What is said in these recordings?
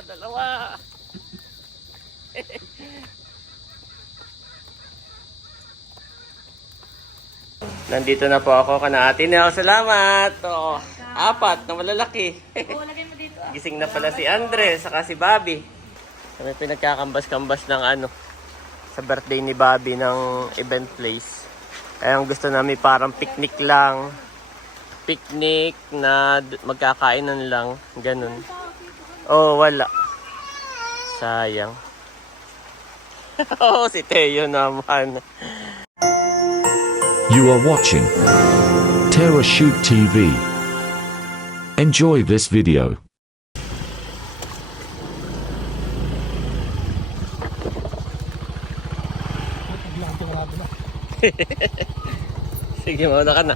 Dalawa. Nandito na po ako kana Ate Nel. Salamat. Oh, apat na malalaki. Oo, lagay mo dito. Gising na pala si Andres saka si Bobby. Kami pinagkakambas-kambas ng ano sa birthday ni Bobby ng event place. Kaya ang gusto namin parang picnic lang. Picnic na magkakainan lang, ganun. Oh, wala. Sayang. Oh, si Teo naman. You are watching Terra Shoot TV. Enjoy this video. Sige, mauna ka na.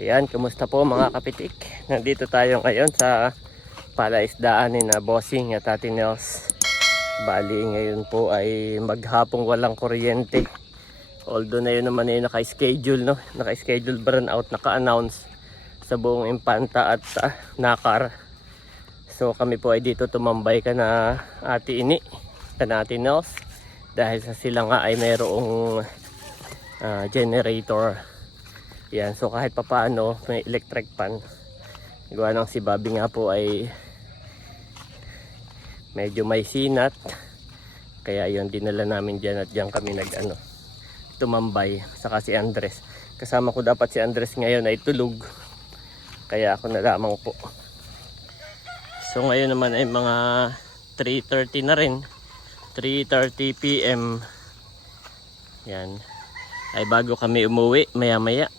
Ayan, kumusta po mga kapitik? Nandito tayo ngayon sa palaisdaan ni na Bossing at Ate Nels. Bali ngayon po ay maghapong walang kuryente. Although na yun naman ay naka-schedule, no? Naka-schedule burnout, naka-announce sa buong Impanta at Nakar. So kami po ay dito tumambay ka na Ate Ini, ka na Ate Nels. Dahil sa sila nga ay mayroong generator. Yan, so kahit papaano may electric pan. Gawa ng si Bobby nga po ay medyo may sinat. Kaya yun, dinala namin dyan at dyan kami tumambay. Saka si Andres. Kasama ko dapat si Andres ngayon ay tulog. Kaya ako na lamang po. So ngayon naman ay mga 3:30 na rin. 3:30 PM. Yan. Ay bago kami umuwi maya maya.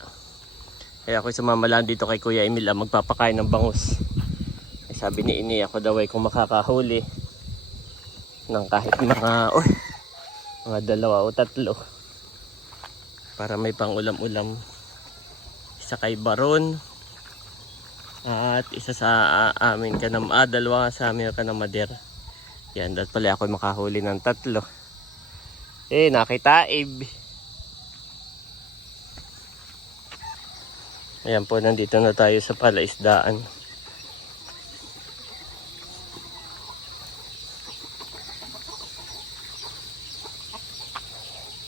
Kaya ako sumama lang dito kay Kuya Emil magpapakain ng bangus. Ay sabi ni Ini ako daw ay kung makakahuli ng kahit mga 2 o 3 para may pang ulam-ulam. Isa kay Baron at isa sa amin kanam dalawa sa amin kanam Mader. Yan, dahil pala ako makahuli ng 3. Nakitaib. Ayan po, nandito na tayo sa palaisdaan.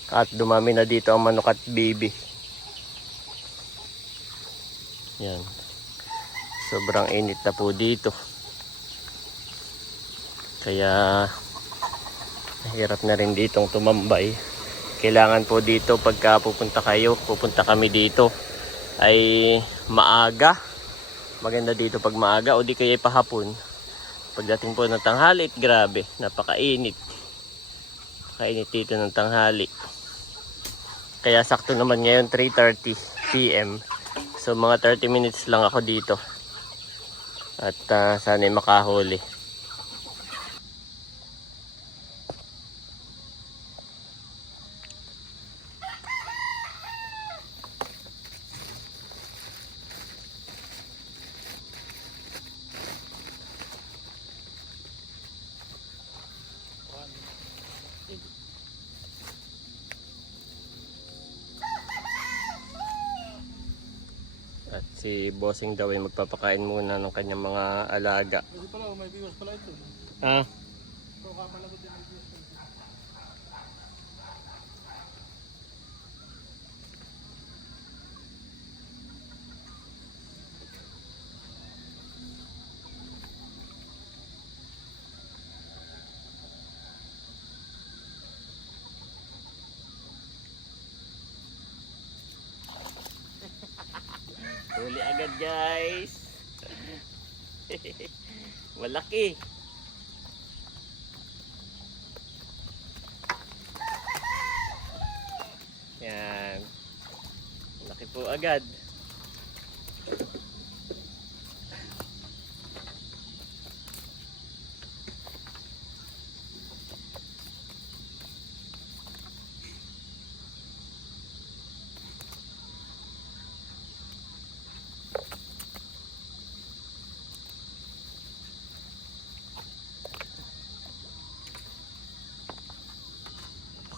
At dumami na dito ang manok at bibi. Yan. Sobrang init na po dito. Kaya mahirap na rin ditong tumambay. Kailangan po dito pagka pupunta kami dito ay maaga. Maganda dito pag maaga o di kaya pahapon. Pagdating po ng tanghali, grabe, napakainit. Kainit dito ng tanghali. Kaya sakto naman ngayon 3:30 PM. So mga 30 minutes lang ako dito. At sana'y makahuli. At si Bossing daw ay magpapakain muna ng kanyang mga alaga. Kasi pala, may biwas pala ito. Ha? So, kapalagot din may biwas pala. Huli agad guys. Malaki. Yan. Malaki po agad.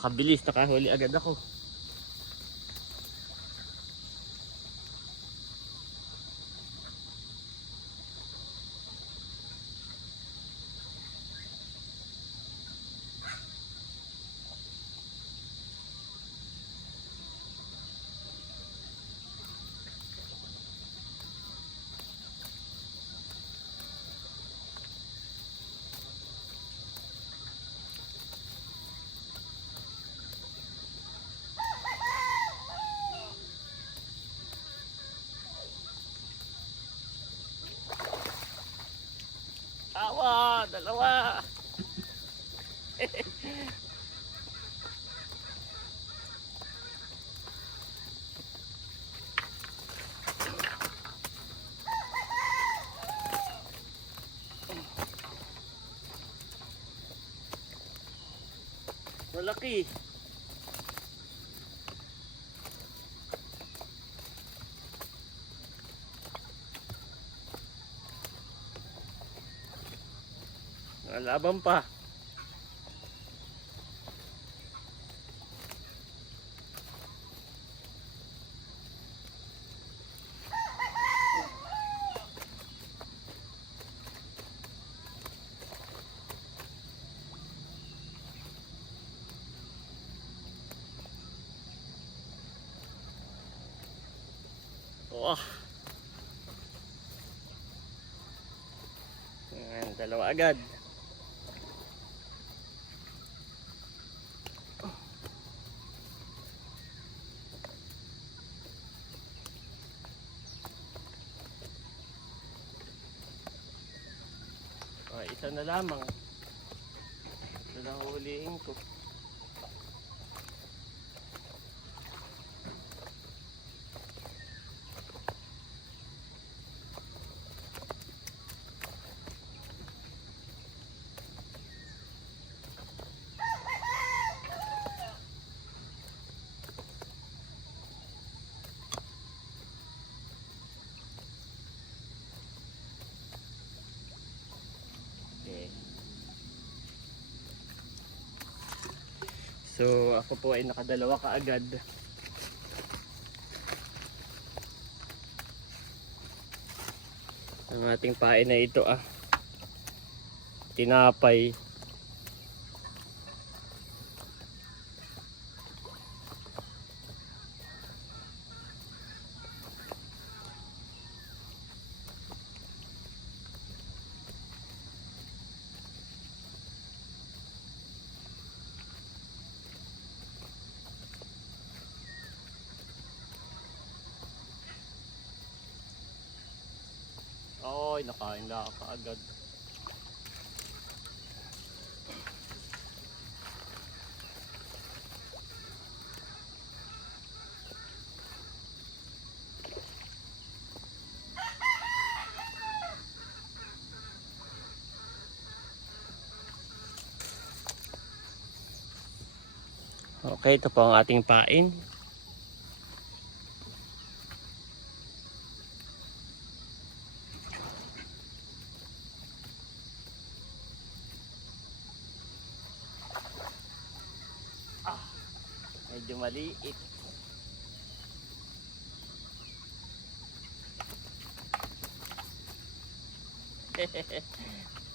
Napakabilis, nakahuli agad ako. Tawa, dalawa. Malaki. Laban pa. Oh. Ayan, dalawa agad. Isa na lamang. Ito na hulihin ko. So ako po ay nakadalawa kaagad. Ang ating pain na ito tinapay. Oy, nakain na kaagad. Okay, ito po ang ating pain. Medyo maliit.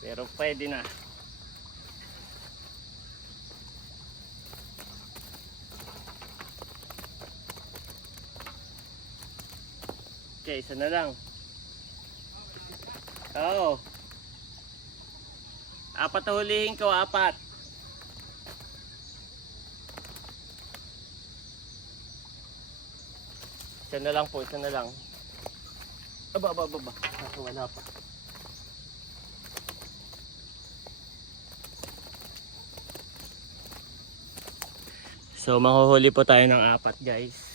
Pero pwede na. Okay, isa na lang. Oo. Apat na hulihin ko, apat. Isa na lang po, isa na lang. Aba. Kaso wala pa. So, mahuhuli po tayo ng apat, guys.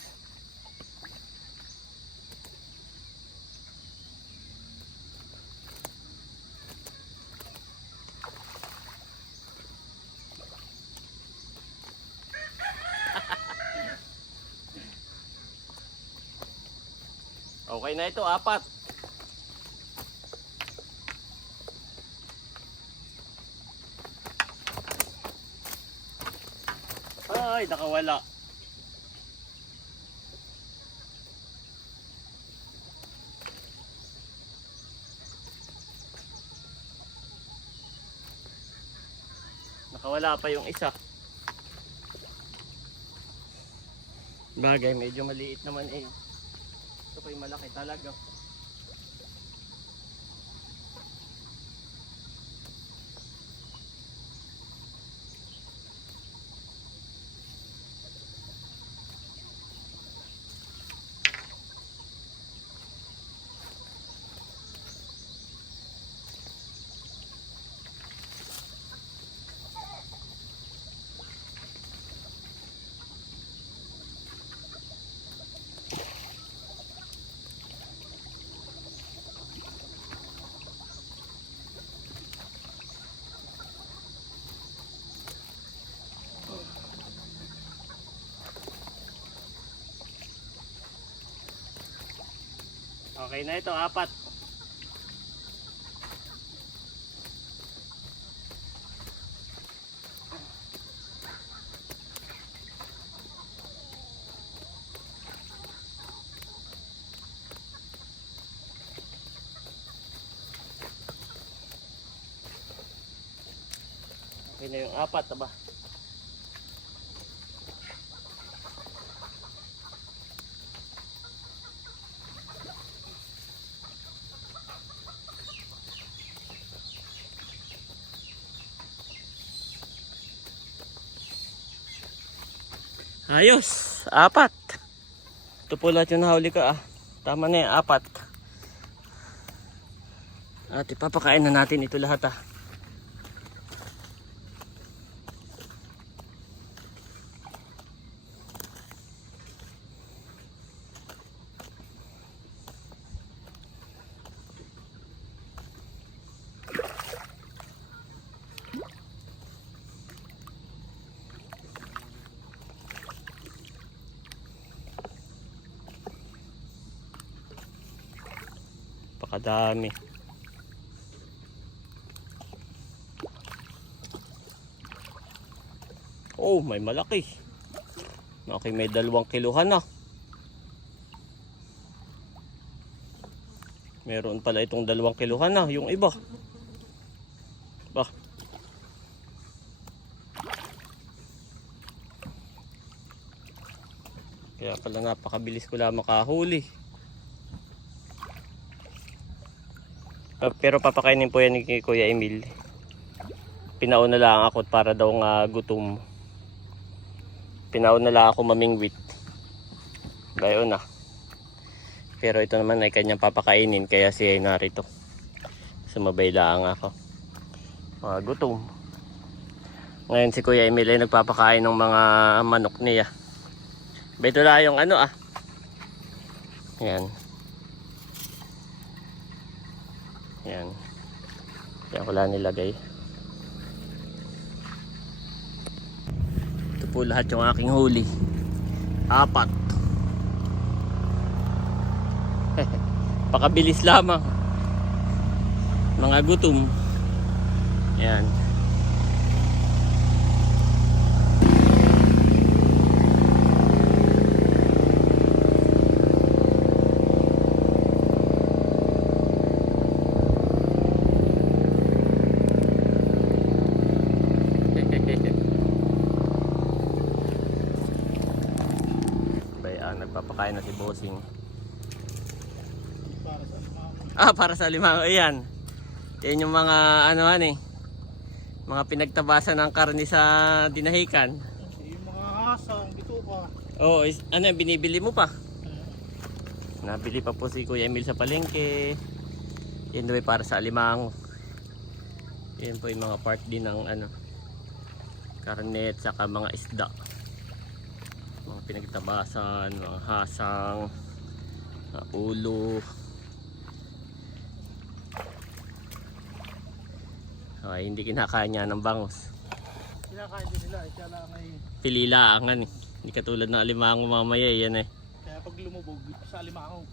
Okay na ito, apat. Ay, nakawala. Nakawala pa yung isa. Bagay, medyo maliit naman eh. Ito pa yung malaki talaga. Okay na ito, 4. Okay na yung 4, aba. Ayos, 4. Ito po lahat yung nahuli ko ah. Tama na yung 4. At ipapakain na natin ito lahat ah. Pakadami. Oh, may malaki. Okay, may 2 kiluhan na. Meron pala itong 2 kiluhan na, yung iba. Bah. Kaya pala napakabilis ko lang makahuli. Pero papakainin po yan ni Kuya Emil. Pinauna lang ako para daw nga gutom. Pinauna lang ako mamingwit. Gayon na. Pero ito naman ay kanyang papakainin kaya siya ay narito. Sumabay lang ako. Gutom. Ngayon si Kuya Emil ay nagpapakain ng mga manok niya. Ito lang yung ano ah. Yan. Yan. Kaya ko lang nilagay. Ito po lahat yung aking huli. 4. Pakabilis lamang. Mga gutom. Yan. Nagpapakain na si Bossing. Para sa mama. Para sa limango. Ayan. Yan yung mga ano eh. Mga pinagtabasan ng karne sa dinahikan. Yung mga hasang, bituka. Oo, ano yung binibili mo pa? Nabili pa po si Kuya Emil sa palengke. Yan daw ay para sa limango. Yan po yung mga part din ng ano, karne at saka mga isda. Mga pinagtabasan, mga hasang, ulo. Okay, hindi kinakain niya ng bangus. Kinakain din nila, kaya lang ay... Pililaangan eh. Hindi katulad ng alimango mamaya yan eh. Kaya pag lumubog, sa alimango.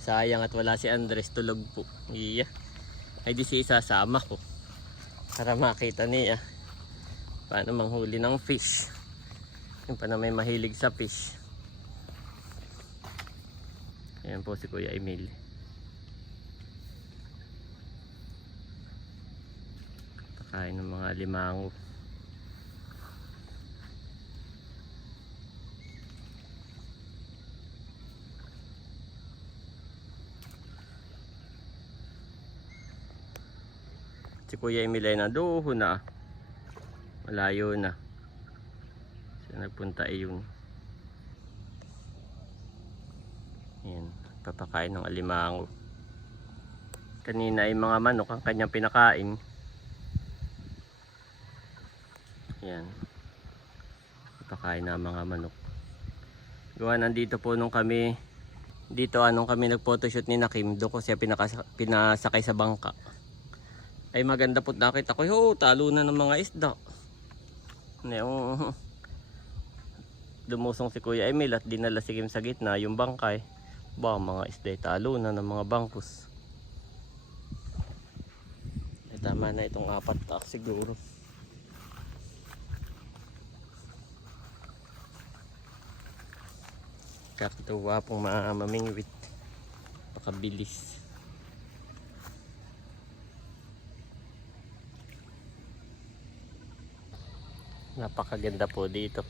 Sayang at wala si Andres, tulog po. Iya. Ay di si isasama ko. Para makita niya paano manghuli ng fish. Yung pa na may mahilig sa fish. Ayan po si Kuya Emil. Pakain ng mga limango. Si Kuya Emil ay nandoon na. Malayo na. Siya nagpunta ay yun. Ayan, papakain ng alimango. Kanina ay mga manok ang kanyang pinakain. Ayan. Papakain na mga manok. Gawa nandito po nung kami, dito anong kami nag-photoshoot ni Nakim, doon ko siya pinasakay sa bangka. Ay maganda po nakita ko, talo na ng mga isda. Dumusong si Kuya Emil at dinala si Kim sa gitna yung bangkay. Ba, mga isda talo na ng mga bangkus. Ay, tama na itong 4 siguro. Kakatuwa pong mamingwit. Pakabilis. Napakaganda po dito.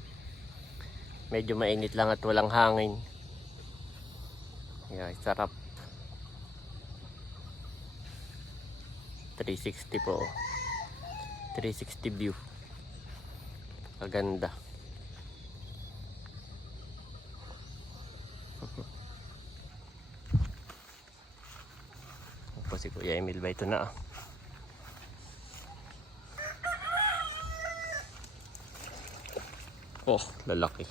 Medyo mainit lang at walang hangin. Yeah, sarap. 360 po. 360 view. Kaganda. Opo si Kuya Emil ba ito na Oh, lalaki.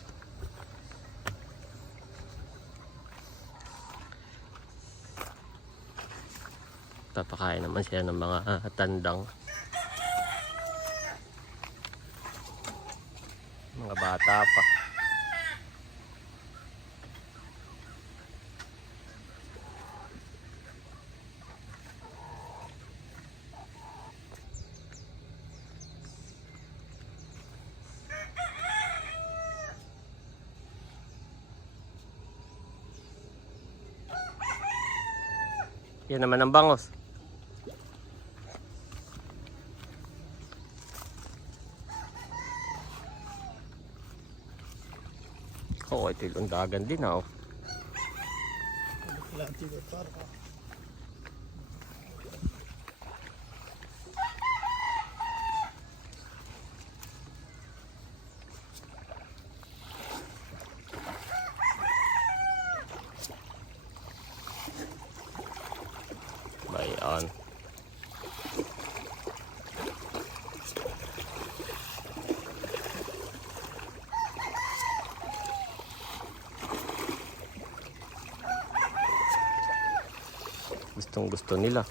Papakain naman siya ng mga tandang. Mga bata pa. Yan naman ang bangos. Oo, ito yung dagan din oh. Bayan. Gustong gusto nila.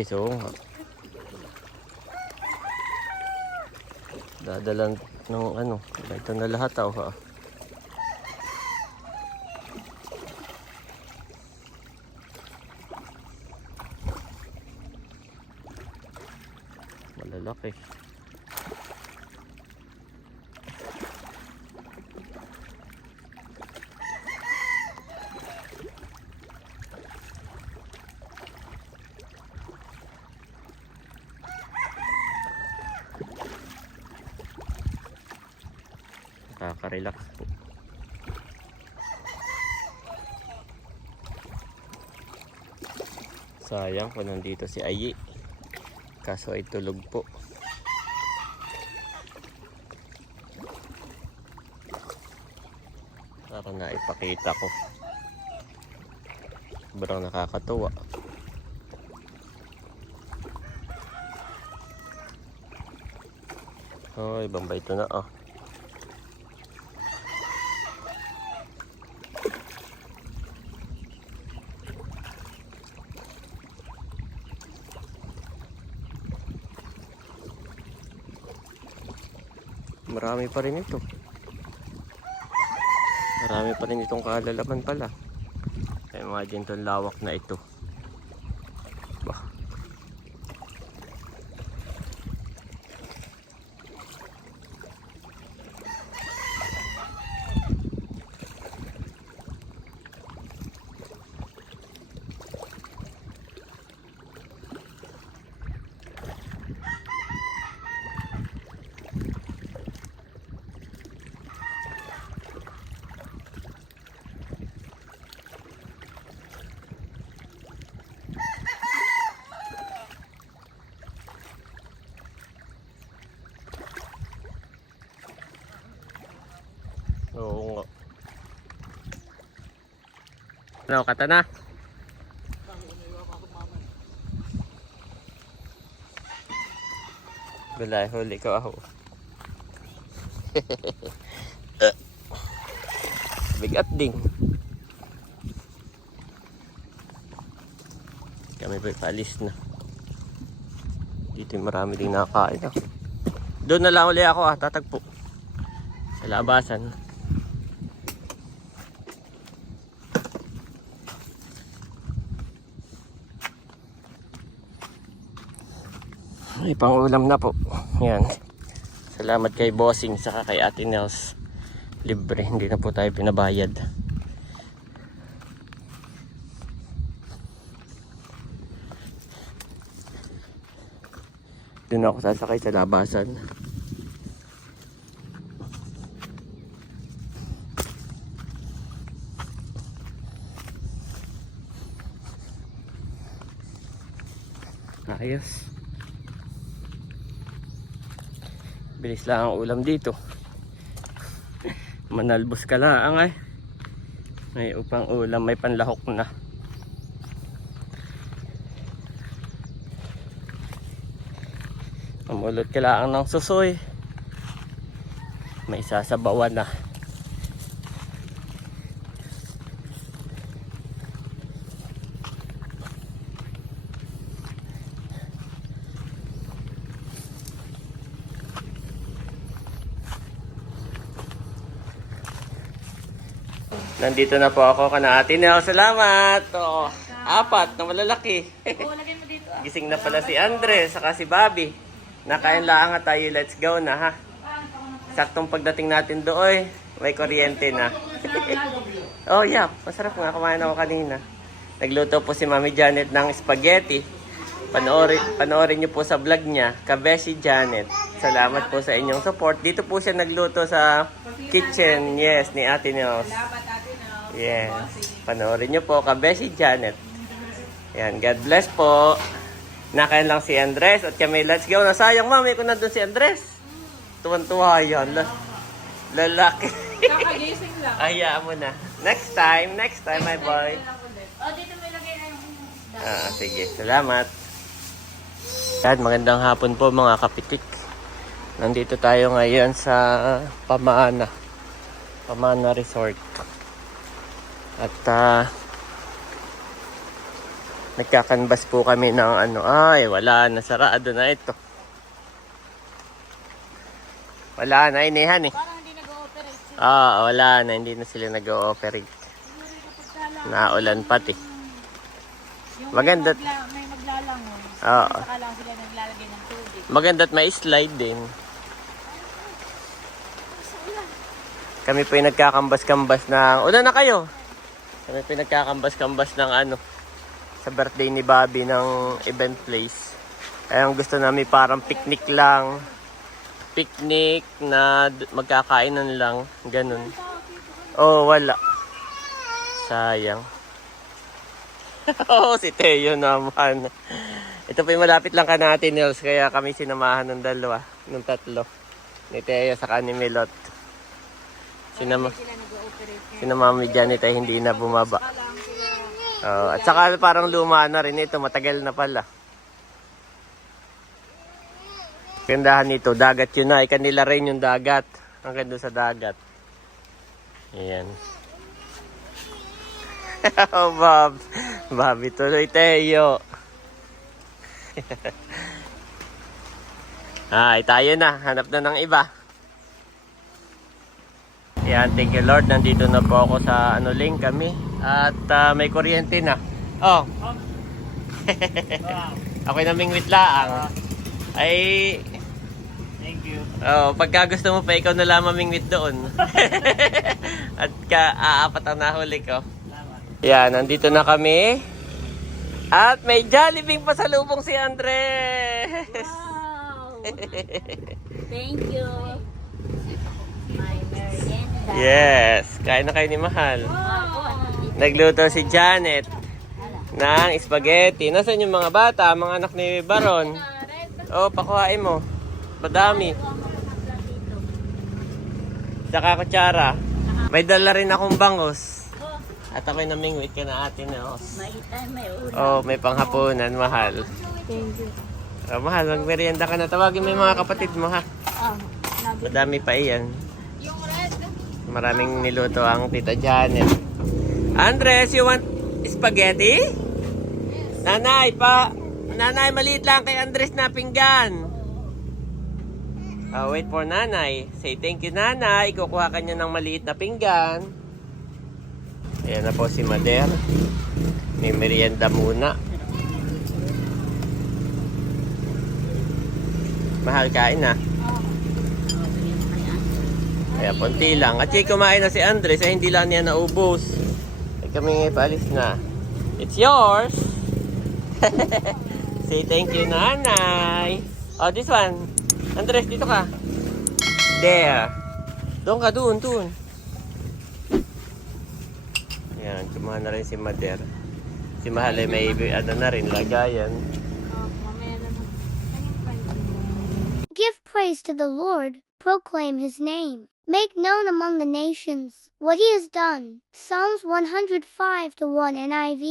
So dadalan ng ano, ito na lahat ha. Malalaki. Nakaka-relax po. Sayang kung nandito si Ayi. Kaso ay tulog po. Para na ipakita ko. Sobrang nakakatuwa. Hoy, bamba ito na ah. Marami pa rin ito. Marami pa rin itong kalalaman pala. Kaya imagine itong lawak na ito. Bah. Oo nga. Ano, kata na? Balay, huli ko ako. Bigat din. Kami pa paalis na. Dito marami ding nakakain. Doon na lang uli ako tatagpo. Sa labasan. May pang-ulam na po. Yan. Salamat kay Bossing saka kay Ate Nels. Libre, hindi na po tayo pinabayad. Doon ako sasakay sa labasan. Ayos. Bilis lang ang ulam dito. Manalbos ka lang ay. May upang ulam, may panlahok na. Mamulot ka lang ng susoy. May sasabawan na. Nandito na po ako kana Ate Nel. Salamat. Oh, 4 na malalaki. Oo, lagyan mo dito. Gising na pala si Andres saka si Bobby. Nakain lang nga tayo. Let's go na ha. Saktong pagdating natin doon, may kuryente na. Oh yeah, masarap nga. Kumain ako kanina. Nagluto po si Mami Janet ng spaghetti. Panoorin niyo po sa vlog niya, Kabeshi Janet. Salamat po sa inyong support. Dito po siya nagluto sa kitchen, yes, ni Ate Nels. Yes. Panoorin niyo po, Kabeshi Janet. Yan, God bless po. Nakain lang si Andres at kami, let's go. Nasayang mami ko nandun si Andres. Tuwan-tuwa yan. Lalaki. Kakagising lang. Hayaan mo na. Next time, my boy. Oh, dito may lagay na yung Sige, salamat. Yan, magandang hapon po mga kapitik. Nandito tayo ngayon sa Pamana Resort. At nagkakanbas po kami ng ay wala na, sarado na ito. Wala na, inihan eh. parang hindi nag-ooperate. Wala na, hindi na sila nag-ooperate. Naulan pati. Yung Maganda. may maglalangon. Oo. Saka lang sila naglalagay ng tubig. Maganda't may slide din. Kami po yung nagkakambas-kambas ng... Una na kayo! Kami po yung nagkakambas-kambas ng sa birthday ni Bobby ng event place. Kaya ang gusto namin parang picnic lang. Picnic na magkakainan lang. Ganun. Wala. Sayang. Si Teo naman. Ito po yung malapit lang ka natin, Nels. Kaya kami sinamahan ng tatlo. Ni Teo sa ni Milot. Sila nag-ooperate. Sina Mami Janet ay hindi na bumaba. At saka parang luma na rin ito. Matagal na pala. Gandahan nito. Dagat yun na. Kanila rin yung dagat. Hanggang doon sa dagat. Ayan. Bob. Bobby tuloy Teo. Tayo na. Hanap na ng iba. Yan, thank you Lord. Nandito na po ako sa link kami. At may kuryente na. Oh. Ako'y namingwit laang. Ay, Thank you. oh, pagka gusto mo pa ikaw na lang mamingwit doon. At aapat ang nahuli ko. Yan, nandito na kami. At may Jollibee pasalubong si Andres. Wow! Thank you. My merienda. Yes, kain na kayo ni Mahal. Nagluto si Janet ng spaghetti. Nasaan yung mga bata, mga anak ni Baron? Oh, pakuhain mo. Madami. Saka kutsara. May dala rin akong bangos. At ako'y namingwit ka na ate na. May ulam. Oh, may panghapunan, Mahal. Thank you. Oh, Mahal, magmerienda ka na. Tawagin mo yung mga kapatid mo, ha? Madami pa iyan. Yung red. Maraming niluto ang tita Janet. Andres, you want spaghetti? Nanay, Nanay, maliit lang kay Andres na pinggan. Wait for Nanay. Say thank you, Nanay. Kukuha ka niya ng maliit na pinggan. Ayan na po si Mader. May merienda muna. Mahal, kain na. Kaya punti lang. At kumain na si Andres ay hindi lang niya naubos. Ay kami ngayon paalis na. It's yours! Say thank you, Nanay. Oh, this one. Andres, dito ka. There. Doon ka, doon. Yan, kumaha na rin si Mader. Si Mahal ay may na rin, lagayan. Give praise to the Lord, proclaim his name. Make known among the nations what he has done. Psalms 105:1 NIV.